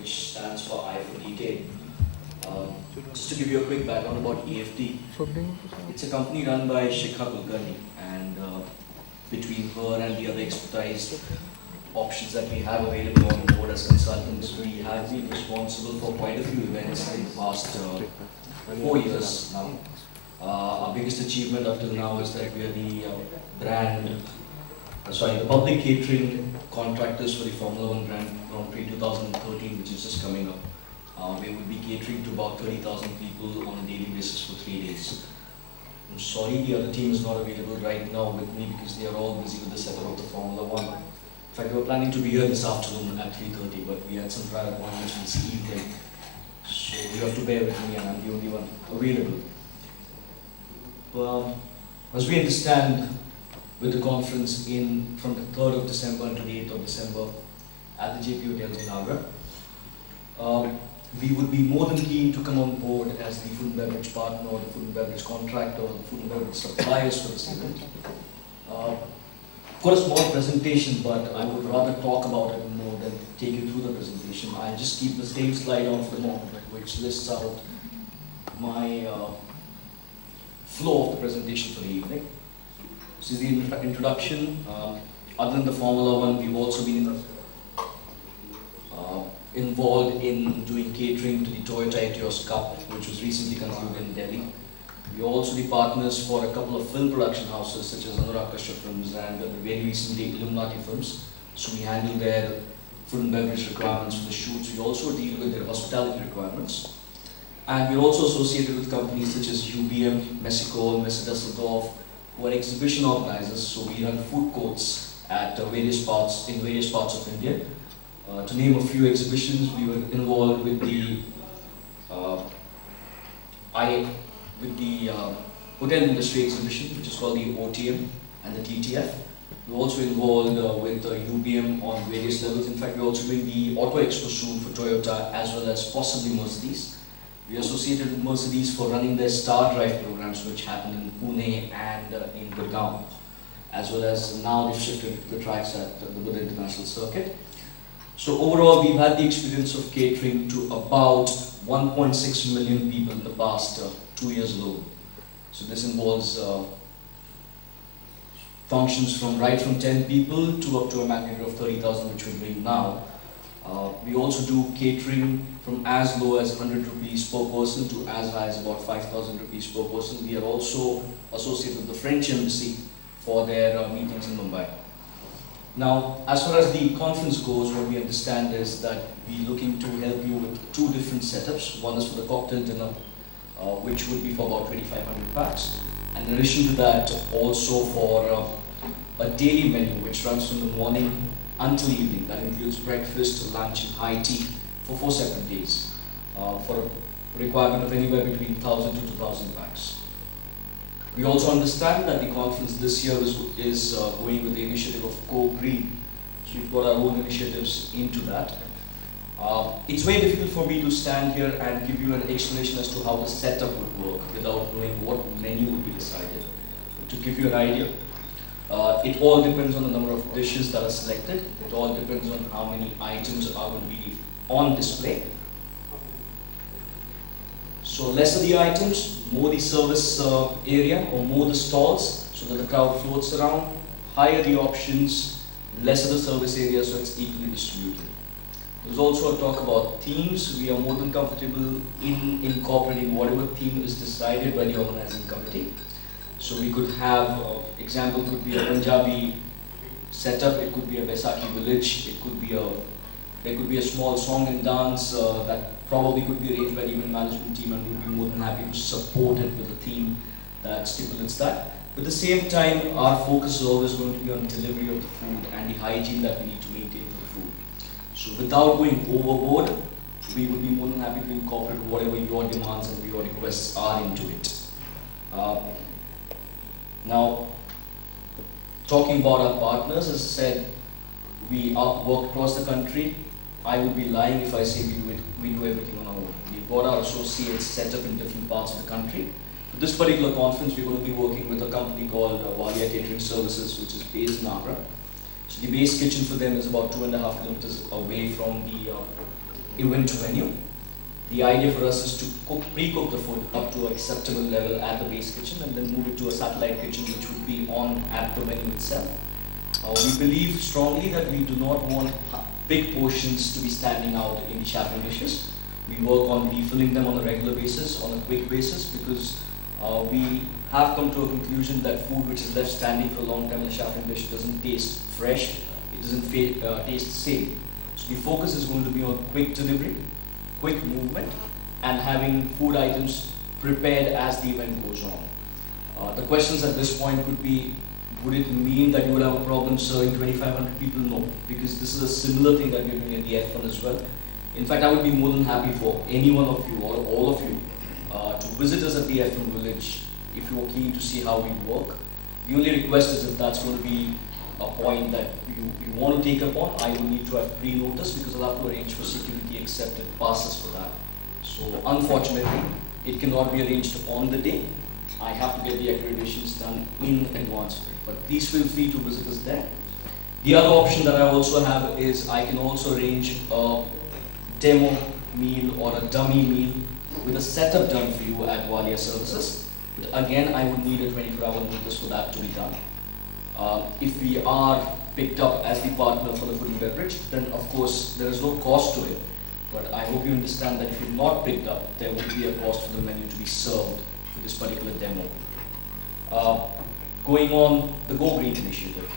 which stands for I for detail. Just to give you a quick background about EFD, it's a company run by Shikha Kulkarni, and between her and the other expertise options that we have available on board as consultants, we have been responsible for quite a few events in the past 4 years now. Our biggest achievement up till now is that we are the public catering contractors for the Formula 1 Grand Prix 2013, which is just coming up. We will be catering to about 30,000 people on a daily basis for 3 days. I'm sorry the other team is not available right now with me because they are all busy with the setup of the Formula 1. In fact, we were planning to be here this afternoon at 3:30, but we had some prior appointments this evening. So you have to bear with me, and I'm the only one available. As we understand, with the conference from the 3rd of December to the 8th of December at the JP Hotels in Agra, we would be more than keen to come on board as the food and beverage partner, or the food and beverage contractor, or the food and beverage suppliers for this event. Got a small presentation, but I would rather talk about it more than take you through the presentation. I'll just keep the same slide on for the moment, which lists out my flow of the presentation for the evening. This is the introduction. Other than the Formula 1, we've also been involved in doing catering to the Toyota Etios Cup, which was recently concluded in Delhi. We are also the partners for a couple of film production houses such as Anurag Kashyap Films and very recently Illuminati Films. So we handle their food and beverage requirements for the shoots. We also deal with their hospitality requirements. And we're also associated with companies such as UBM, Mexico, Dusseldorf, who are exhibition organizers. So we run food courts at in various parts of India. To name a few exhibitions, we were involved with the hotel industry exhibition, which is called the OTM and the TTF. We're also involved with UBM on various levels. In fact, we're also doing the Auto Expo soon for Toyota as well as possibly Mercedes. We are associated with Mercedes for running their Star Drive programs, which happen in Pune and in Gurgaon, as well as now they've shifted the tracks at the Buddha International Circuit. So overall, we've had the experience of catering to about 1.6 million people in the past 2 years alone. So this involves functions from 10 people to up to a magnitude of 30,000, which we're doing now. We also do catering from as low as 100 rupees per person to as high as about 5,000 rupees per person. We are also associated with the French Embassy for their meetings in Mumbai. Now, as far as the conference goes, what we understand is that we're looking to help you with 2 different setups. One is for the cocktail dinner, which would be for about 2,500 packs. And in addition to that, also for a daily menu, which runs from the morning until evening. That includes breakfast, lunch, and high tea for 4 separate days, for a requirement of anywhere between 1,000 to 2,000 packs. We also understand that the conference this year is going with the initiative of Go Green. So we've got our own initiatives into that. It's very difficult for me to stand here and give you an explanation as to how the setup would work without knowing what menu would be decided. To give you an idea, it all depends on the number of dishes that are selected. It all depends on how many items are going to be on display. So lesser the items, more the service area or more the stalls so that the crowd floats around. Higher the options, lesser the service area, so it's equally distributed. There's also a talk about themes. We are more than comfortable in incorporating whatever theme is decided by the organizing committee. So we could have, example could be a Punjabi setup, it could be a Baisakhi village, there could be a small song and dance that probably could be arranged by the event management team, and we'd be more than happy to support it with a theme that stipulates that. But at the same time, our focus is always going to be on delivery of the food and the hygiene that we need to maintain for the food. So without going overboard, we would be more than happy to incorporate whatever your demands and your requests are into it. Now, talking about our partners, as I said, we work across the country. I would be lying if I say we do everything on our own. We've got our associates set up in different parts of the country. For this particular conference, we're going to be working with a company called Walia Catering Services, which is based in Agra. So the base kitchen for them is about 2.5 kilometers away from the event venue. The idea for us is to pre-cook the food up to an acceptable level at the base kitchen and then move it to a satellite kitchen which would be on at the venue itself. We believe strongly that we do not want big portions to be standing out in the chafing dishes. We work on refilling them on a regular basis, on a quick basis, because we have come to a conclusion that food which is left standing for a long time in a chafing dish doesn't taste fresh, it doesn't taste the same. So the focus is going to be on quick delivery, quick movement, and having food items prepared as the event goes on. The questions at this point could be, would it mean that you would have a problem serving 2,500 people? No, because this is a similar thing that we're doing at the F1 as well. In fact, I would be more than happy for any one of you or all of you to visit us at the F1 village if you are keen to see how we work. The only request is if that's going to be a point that you want to take upon, I will need to have pre-notice because I'll have to arrange for security accepted passes for that. So unfortunately, it cannot be arranged on the day. I have to get the accreditations done in advance of it. But please feel free to visit us there. The other option that I also have is I can also arrange a demo meal or a dummy meal with a setup done for you at Walia Services. But again, I would need a 24-hour notice for that to be done. If we are picked up as the partner for the food and beverage, then of course there is no cost to it. But I hope you understand that if you're not picked up, there will be a cost for the menu to be served for this particular demo. Going on the Go Green initiative,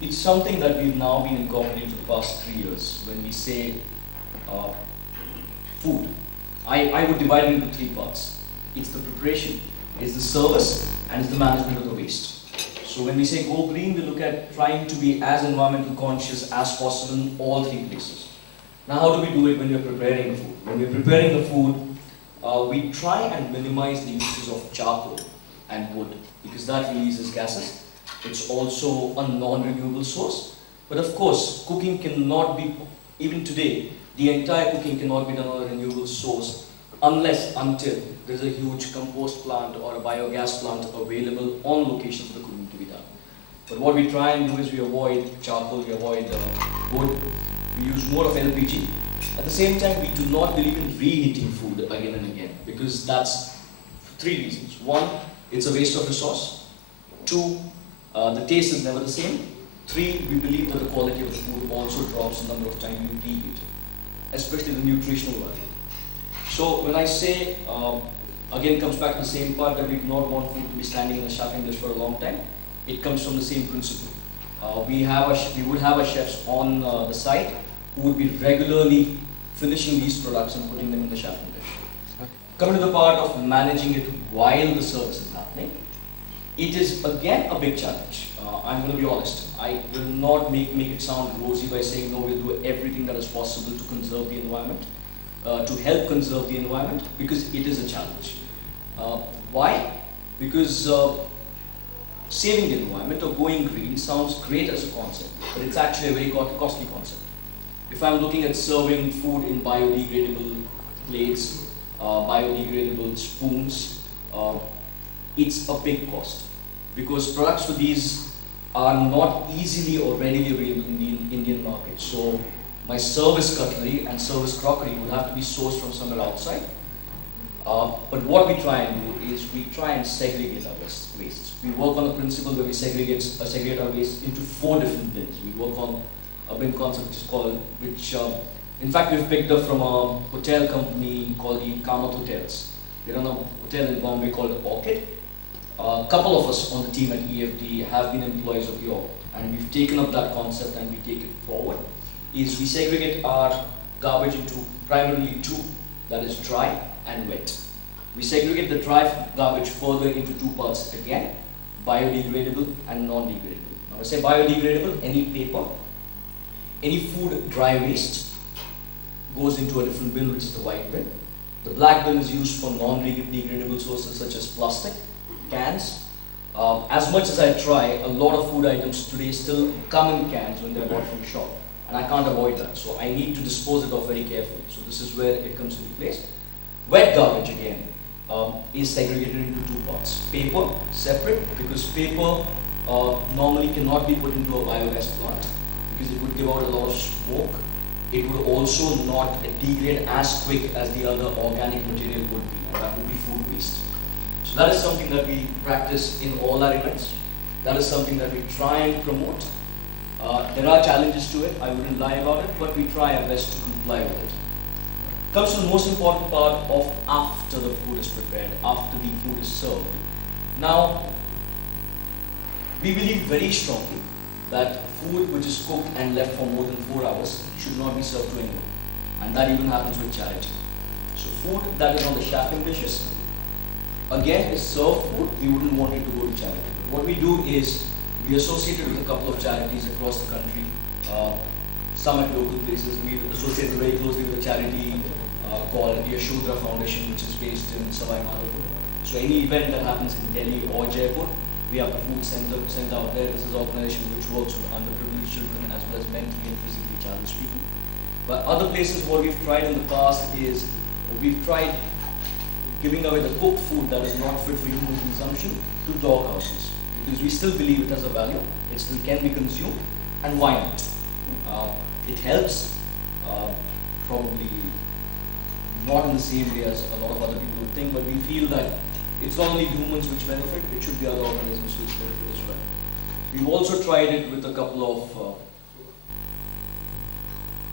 it's something that we've now been incorporating for the past 3 years. When we say food, I would divide it into 3 parts. It's the preparation, it's the service, and it's the management of the waste. So when we say Go Green, we look at trying to be as environmental conscious as possible in all 3 places. Now, how do we do it when we're preparing the food? When we're preparing the food, we try and minimize the uses of charcoal and wood because that releases gases. It's also a non-renewable source. But of course, cooking cannot be, even today, the entire cooking cannot be done on a renewable source until there's a huge compost plant or a biogas plant available on location for the cooking to be done. But what we try and do is we avoid charcoal, we avoid wood, we use more of LPG. At the same time, we do not believe in reheating food again and again because that's for 3 reasons. 1, it's a waste of resource. 2, the taste is never the same. 3, we believe that the quality of the food also drops the number of times you reheat, especially the nutritional value. So when I say, again comes back to the same part that we do not want food to be standing in a chafing dish for a long time, it comes from the same principle. We would have our chefs on the site who would be regularly finishing these products and putting them in the chafing dish. Coming to the part of managing it while the service is happening, it is again a big challenge. I'm going to be honest. I will not make it sound rosy by saying no, we'll do everything that is possible to conserve the environment, to help conserve the environment, because it is a challenge. Why? Because saving the environment or going green sounds great as a concept, but it's actually a very costly concept. If I'm looking at serving food in biodegradable plates, biodegradable spoons, it's a big cost because products for these are not easily or readily available in the Indian market. So my service cutlery and service crockery would have to be sourced from somewhere outside. But what we try and do is we try and segregate our wastes. We work on a principle where we segregate our waste into 4 different bins. We work on a bin concept which in fact we've picked up from a hotel company called the Kamath Hotels. They run a hotel in Bombay called Orchid. A couple of us on the team at EFD have been employees of York, and we've taken up that concept and we take it forward. We segregate our garbage into primarily 2, that is dry and wet. We segregate the dry garbage further into 2 parts again, biodegradable and non-degradable. Now when I say biodegradable, any paper, any food dry waste goes into a different bin, which is the white bin. The black bin is used for non-degradable sources such as plastic, cans. As much as I try, a lot of food items today still come in cans when they're bought from the shop, and I can't avoid that. So I need to dispose it off very carefully. So this is where it comes into place. Wet garbage again is segregated into 2 parts. Paper separate because paper normally cannot be put into a biogas plant because it would give out a lot of smoke. it would also not degrade as quick as the other organic material would be, and that would be food waste. So that is something that we practice in all our events. That is something that we try and promote. There are challenges to it, I wouldn't lie about it, but we try our best to comply with it. Comes to the most important part of after the food is prepared, after the food is served. Now, we believe very strongly that food which is cooked and left for more than 4 hours should not be served to anyone. And that even happens with charity. So food that is on the chafing dishes, again, is served food, we wouldn't want it to go to charity. But what we do is, we associated with a couple of charities across the country, some at local places. We associated very closely with a charity called the Yashodhara Foundation, which is based in Savai Madhopur. So any event that happens in Delhi or Jaipur, we have the food center sent out there. This is an organization which works with underprivileged children as well as mentally and physically challenged people. But other places, what we've tried in the past is, we've tried giving away the cooked food that is not fit for human consumption to dog houses. Because we still believe it has a value, it still can be consumed, and why not? It helps, probably not in the same way as a lot of other people would think, but we feel that it's not only humans which benefit, it should be other organisms which benefit as well. We've also tried it with a couple of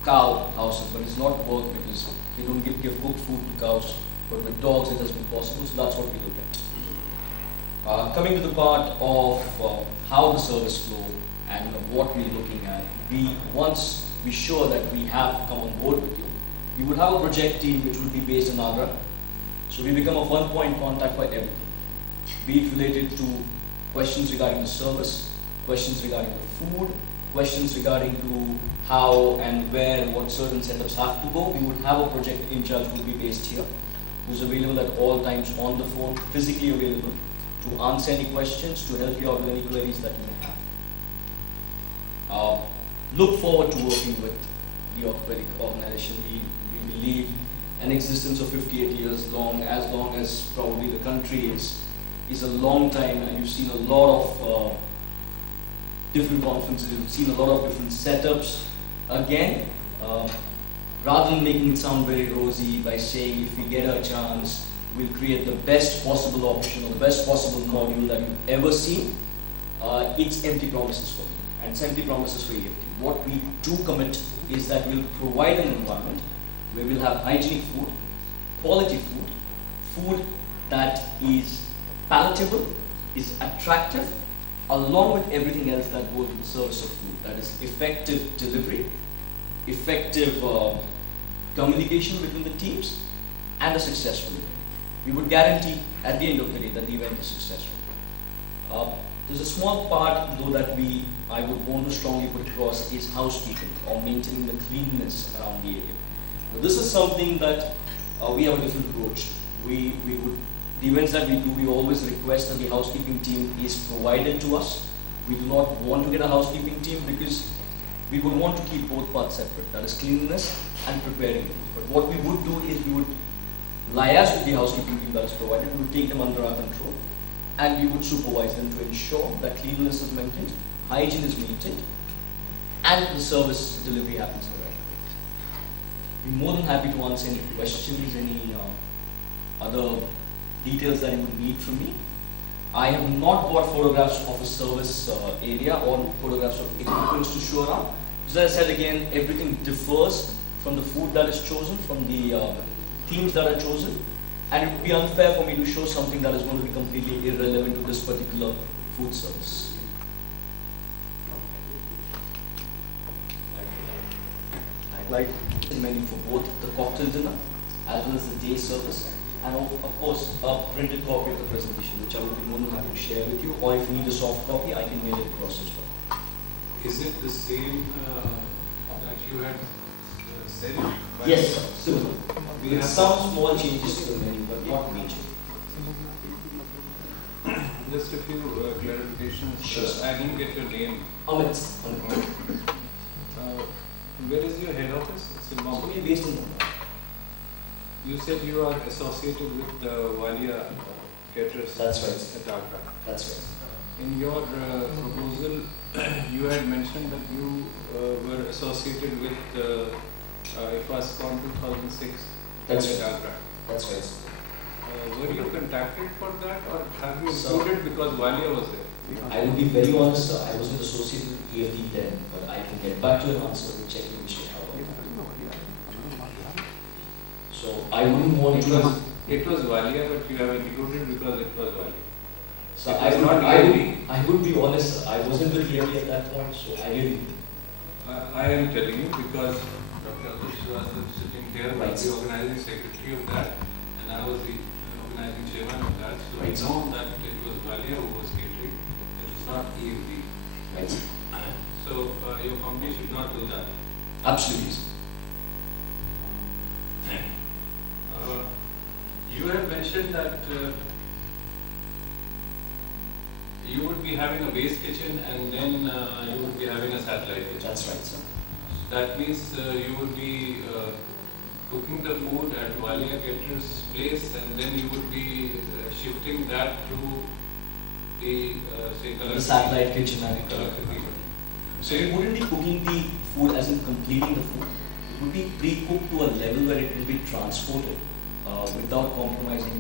cow houses, but it's not worked because we don't give cooked food to cows, but with dogs it has been possible, so that's what we look at. Coming to the part of how the service flow and what we're looking at, once we're sure that we have come on board with you, we would have a project team which would be based in Agra. So we become a one-point contact for everything, be it related to questions regarding the service, questions regarding the food, questions regarding to how and where, what certain setups have to go. We would have a project in charge who would be based here, who's available at all times on the phone, physically available, to answer any questions, to help you out with any queries that you may have. Look forward to working with the orthopedic organization. We believe an existence of 58 years as long as probably the country is a long time, and you've seen a lot of different conferences, you've seen a lot of different setups. Again, rather than making it sound very rosy by saying if we get a chance, we'll create the best possible option or the best possible module that you've ever seen, it's empty promises for me, and it's empty promises for EFT. What we do commit is that we'll provide an environment where we'll have hygienic food, quality food, food that is palatable, is attractive, along with everything else that goes with the service of food. That is effective delivery, effective communication between the teams, and a successful event. We would guarantee at the end of the day that the event is successful. There's a small part though that I would want to strongly put across is housekeeping or maintaining the cleanliness around the area. Now, this is something that we have a different approach. The events that we do, we always request that the housekeeping team is provided to us. We do not want to get a housekeeping team because we would want to keep both parts separate, that is cleanliness and preparing things. But what we would do is we would liaise with the housekeeping team that is provided, we would take them under our control, and we would supervise them to ensure that cleanliness is maintained, hygiene is maintained, and the service delivery happens in the right way. We're more than happy to answer any questions, any other details that you would need from me. I have not got photographs of a service area or photographs of equipment to show around. As I said again, everything differs from the food that is chosen, from the themes that are chosen, and it would be unfair for me to show something that is going to be completely irrelevant to this particular food service. I'd like the menu for both the cocktail dinner as well as the day service, and of course a printed copy of the presentation, which I would be more than happy to share with you, or if you need a soft copy, I can mail it across as well. Is it the same that you had said? Yes, similar. With some small changes to the menu, but not major. Just a few clarifications. Sure. I didn't get your name. Amit. Where is your head office? It's in Mumbai. So we are based in Mumbai. You said you are associated with Walia Caterers. That's right. At Agra. That's right. In your proposal, you had mentioned that you were associated with It was IOACON 2006. That's at right. Albright. That's right, sir. Were you contacted for that, or have you So- included because Walia was there? I will be very honest, sir, I wasn't associated with EFD then, but I can get back to an answer and check with Mr. Howard. So I wouldn't want to. It was Walia, but you have included because it was Walia. So It I was would, not I, would, EFD. I would be honest, sir, I wasn't with EFD at that point, so I really. I am telling you because Dr. Atul was sitting here, Right. was the organizing secretary of that, and I was the organizing chairman of that. So Right. I know that it was Walia who was catering. It was not EFD. Right. So your company should not do that. Absolutely, sir. You have mentioned that you would be having a base kitchen and then you would be having a satellite kitchen. That's right, sir. That means you would be cooking the food at Walia Caterers' place, and then you would be shifting that to the say The satellite kitchen and the color color. cooking. So you wouldn't be cooking the food as in completing the food. It would be pre-cooked to a level where it will be transported without compromising